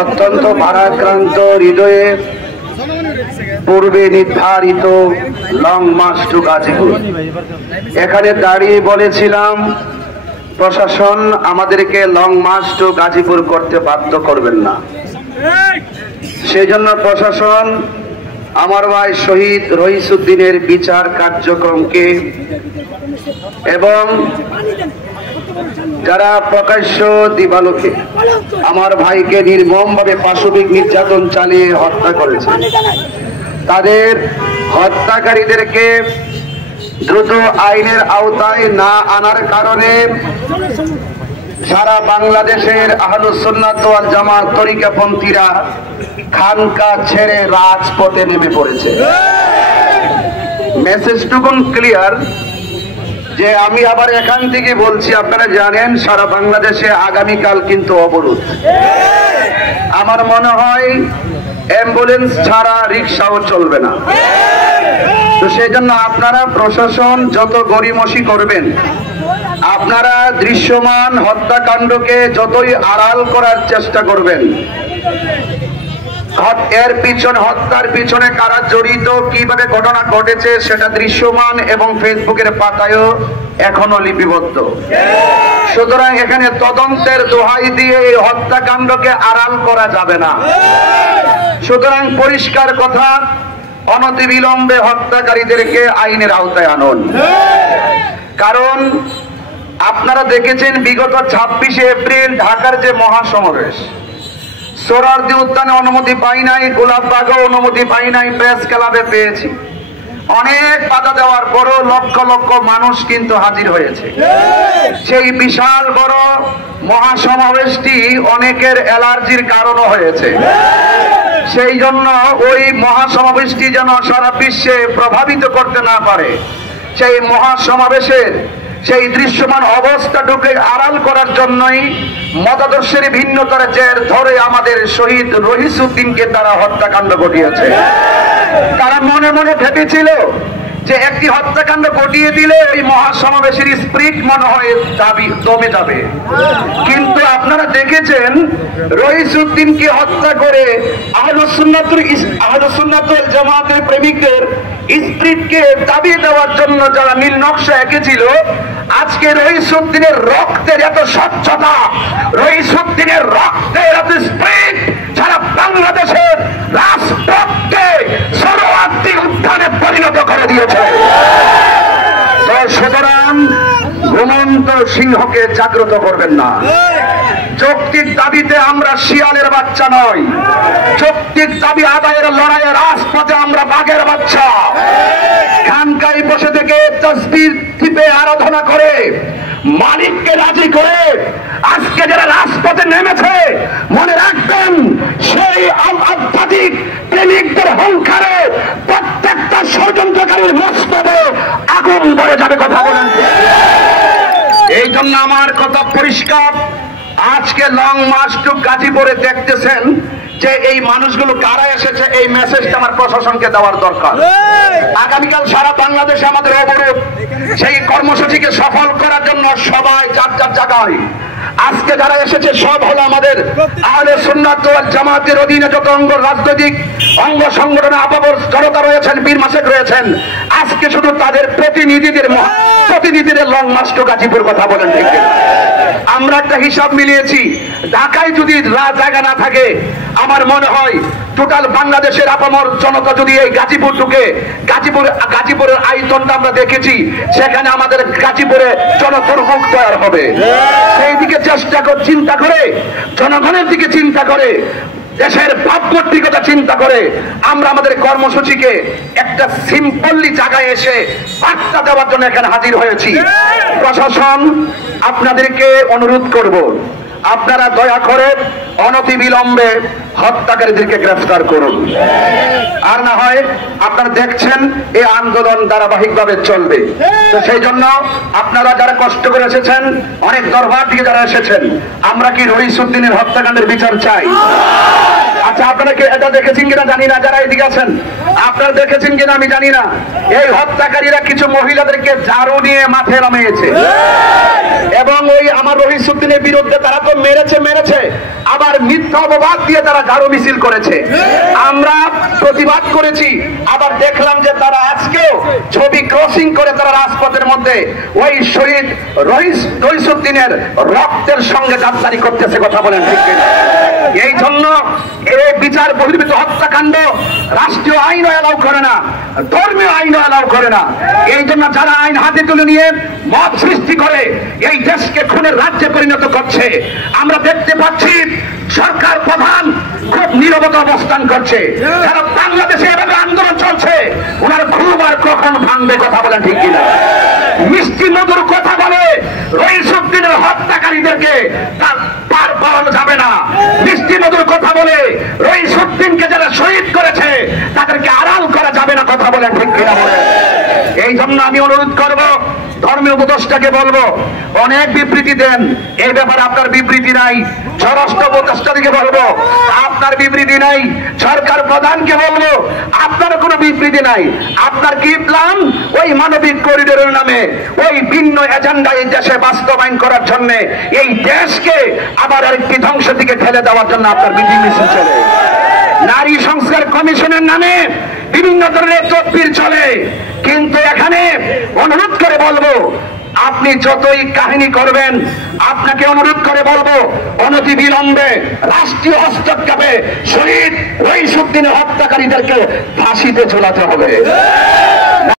অত্যন্ত ভারাক্রান্ত হৃদয়ে পূর্বে নির্ধারিত লং মার্চ টু গাজীপুর, এখানে দাঁড়িয়ে বলেছিলাম প্রশাসন আমাদেরকে লং মার্চ টু গাজীপুর করতে বাধ্য করবেন না। সেই জন্য প্রশাসন আমার ভাই শহীদ রইসউদ্দিনের বিচার কার্যক্রমকে এবং যারা প্রকাশ্য দিবালোকে আমার ভাইকে নির্মমভাবে পাশবিক নির্যাতন চালিয়ে হত্যা করেছে, তাদের হত্যাকারীদেরকে দ্রুত আইনের আওতায় না আনার কারণে সারা বাংলাদেশের আহলুস সুন্নাত ওয়াল জামাত তরিকাপন্থীরা খানকা ছেড়ে রাজপথে নেমে পড়েছে। মেসেজটুকুন ক্লিয়ার যে আমি আবার এখান থেকে বলছি, আপনারা জানেন সারা বাংলাদেশে আগামীকাল কিন্তু অবরোধ। আমার মনে হয় অ্যাম্বুলেন্স ছাড়া রিক্সাও চলবে না। তো সেই জন্য আপনারা প্রশাসন যত গড়িমসি করবেন, আপনারা দৃশ্যমান হত্যাকাণ্ডকে যতই আড়াল করার চেষ্টা করবেন, এর পিছনে হত্যার পিছনে কারা জড়িত, কিভাবে ঘটনা ঘটেছে সেটা দৃশ্যমান এবং ফেসবুকের পাতায়ও এখনো লিপিবদ্ধ। সুতরাং এখানে তদন্তের দোহাই দিয়ে এই হত্যাকাণ্ডকে আড়াল করা যাবে না। সুতরাং পরিষ্কার কথা, অনতিবিলম্বে হত্যাকারীদেরকে আইনের আওতায় আনুন। কারণ আপনারা দেখেছেন বিগত 26শে এপ্রিল ঢাকার যে মহাসমাবেশ, সোহরাওয়ার্দী উদ্যানে অনুমতি পাই নাই, গোলাপবাগেও অনুমতি পাই নাই, প্রেস ক্লাবে পেয়েছি। অনেক বাধা দেওয়ার পরও লক্ষ লক্ষ মানুষ কিন্তু হাজির হয়েছে। সেই বিশাল বড় মহাসমাবেশটি অনেকের অ্যালার্জির কারণও হয়েছে। সেই জন্য ওই মহাসমাবেশটি যেন সারা বিশ্বে প্রভাবিত করতে না পারে, সেই মহাসমাবেশের সেই দৃশ্যমান অবস্থাটুকে আড়াল করার জন্যই মতাদর্শের ভিন্নতার জের ধরে আমাদের শহীদ রইসউদ্দিনকে তারা হত্যাকাণ্ড ঘটিয়েছে। তারা মনে মনে ভেবেছিল যে একটি হত্যাকাণ্ড ঘটিয়ে দিলে এই মহাসমাবেশের স্পিরিট মনে হয় দমে যাবে। কিন্তু আপনারা দেখেছেন রইসউদ্দিনকে হত্যা করে আহলুস সুন্নাত ওয়াল জামাতের প্রেমিকদের স্পিরিটকে দাবিয়ে দেওয়ার জন্য যারা নীল নকশা এঁকেছিল, আজকে রইসউদ্দিনের রক্তের এত স্বচ্ছতা, রইসউদ্দিনের রক্তের এত স্পিরিট সারা বাংলাদেশের রাজপথকে সোহরাওয়ার্দী উদ্যানে পরিণত করে দিয়েছে। সুতরাং ঘুমন্ত সিংহকে জাগ্রত করবেন না। যৌক্তিক দাবিতে আমরা শিয়ালের বাচ্চা নই, যৌক্তিক দাবি আদায়ের লড়াইয়ে রাজপথে আমরা বাঘের বাচ্চা। খানকায় বসে থেকে তাসবিহ টিপে আরাধনা করে মালিককে রাজি করে আজকে যারা রাজপথে নেমেছে, মনে রাখবেন সেই আধ্যাত্মিক প্রেমিকদের হুঙ্কারে প্রত্যেকটা ষড়যন্ত্রকারীর মস্তকে আগুন ভরে যাবে। কথা বলেন। এই জন্য আমার কথা পরিষ্কার, আজকে লং মার্চ টু গাজীপুরে দেখতেছেন যে এই মানুষগুলো কারা এসেছে, এই মেসেজটা আমার প্রশাসনকে দেওয়ার দরকার। আগামীকাল সারা বাংলাদেশে আমাদের অবরোধ, সেই কর্মসূচিকে সফল করার জন্য সবাই যার যার জায়গায়। আজকে যারা এসেছে সব হলো আমাদের আহলে সুন্নাত ওয়াল জামাতের অধীনে যত অঙ্গ রাজনৈতিক অঙ্গ সংগঠনে আপাবর জনতা রয়েছেন, বীর মাসেক রয়েছেন। আজকে শুধু তাদের প্রতিনিধিদের লং মার্চ টু গাজীপুর। কথা বলেন ঠিক? আমরা একটা হিসাব মিলিয়েছি, ঢাকায় যদি জায়গা না থাকে, আমার মনে হয় টোটাল বাংলাদেশের আপামর জনতা যদি এই গাজীপুর ঢুকে, গাজীপুরের আয়তনটা আমরা দেখেছি, সেখানে আমাদের গাজীপুরে জনদুর্ভোগ তৈরি হবে। সেই দিকে চিন্তা করে, জনগণের দিকে চিন্তা করে, দেশের ভাবমূর্তির কথা চিন্তা করে আমরা আমাদের কর্মসূচিকে একটা সিম্পলি জায়গায় এসে বার্তা দেওয়ার জন্য এখানে হাজির হয়েছি। প্রশাসন আপনাদেরকে অনুরোধ করব, আপনারা দয়া করে অনতিবিলম্বে হত্যাকারীদেরকে গ্রেফতার করুন। আর না হয় আপনারা দেখছেন এই আন্দোলন ধারাবাহিকভাবে চলবে। তো সেই জন্য আপনারা যারা কষ্ট করে এসেছেন, অনেক দরবার থেকে যারা এসেছেন, আমরা কি রইসউদ্দিনের হত্যাকাণ্ডের বিচার চাই? আচ্ছা, আপনারা কি এটা দেখেছেন কিনা জানি না, যারা এদিকে আছেন আপনারা দেখেছেন কিনা আমি জানি না, এই হত্যাকারীরা কিছু মহিলাদেরকে ঝাড়ু নিয়ে মাঠে নামিয়েছে এবং ওই আমার রহিসউদ্দিনের বিরুদ্ধে তারা তো মেরেছে আবার মিথ্যা অপবাদ দিয়ে তারা ঝাড়ু মিছিল করেছে। আমরা প্রতিবাদ করেছি, আবার দেখলাম যে তারা আজকেও ছবি ক্রসিং করে তারা রাজপথের মধ্যে ওই শহীদ রহিসউদ্দিনের রক্তের সঙ্গে গাদ্দারি করতেছে। কথা বলেন ঠিক কিনা? এই জন্য এই বিচার বহির্ভূত হত্যাকাণ্ড রাষ্ট্রীয় আইনও অ্যালাউ করে না, ধর্মীয় আইনও অ্যালাউ করে না। এই জন্য যারা আইন হাতে তুলে নিয়ে মত সৃষ্টি করে এই দেশকে খুনের রাজ্যে পরিণত করছে, আমরা দেখতে পাচ্ছি সরকার প্রধান খুব নীরবতা অবস্থান করছে। যারা বাংলাদেশে এভাবে আন্দোলন চলছে ওনারা খুব আর কখন ভাঙবে? কথা বলেন ঠিক কিনা? মিষ্টি মধুর কথা বলে রহিসউদ্দিনের হত্যাকারীদেরকে পার পাওয়ানো যাবে না। মিষ্টি মধুর কথা বলে রহিসউদ্দিনকে যারা শহীদ করেছে তাদেরকে আড়াল করা যাবে না। কথা বলেন ঠিক কিনা? বলে এই জন্য আমি অনুরোধ করব, ধর্মীয় উপদেষ্টাকে বলবো অনেক বিবৃতি দেন, এই ব্যাপারে আপনার বিবৃতি নাই। স্বরাষ্ট্র উপদেষ্টাকে বলবো আপনার বিবৃতি নাই। সরকার প্রধানকে বলবো আপনার কোনো বিবৃতি নাই। আপনার কি প্ল্যান ওই মানবিক করিডোরের নামে ওই ভিন্ন এজেন্ডা এই দেশে বাস্তবায়ন করার জন্য এই দেশকে আবার আরেকটি ধ্বংসের দিকে ঠেলে দেওয়ার জন্য আপনার বিধি মিছিল চলে? নারী সংস্কার কমিশনের নামে বিভিন্ন ধরনের তদবির চলে, কিন্তু এখানে অনুরোধ করে বলবো আপনি যতই কাহিনী করবেন, আপনাকে অনুরোধ করে বলবো অনতিবিলম্বে রাষ্ট্রীয় হস্তক্ষেপে শহীদ রহিসউদ্দিনের হত্যাকারীদেরকে ফাঁসিতে ঝোলাতে হবে।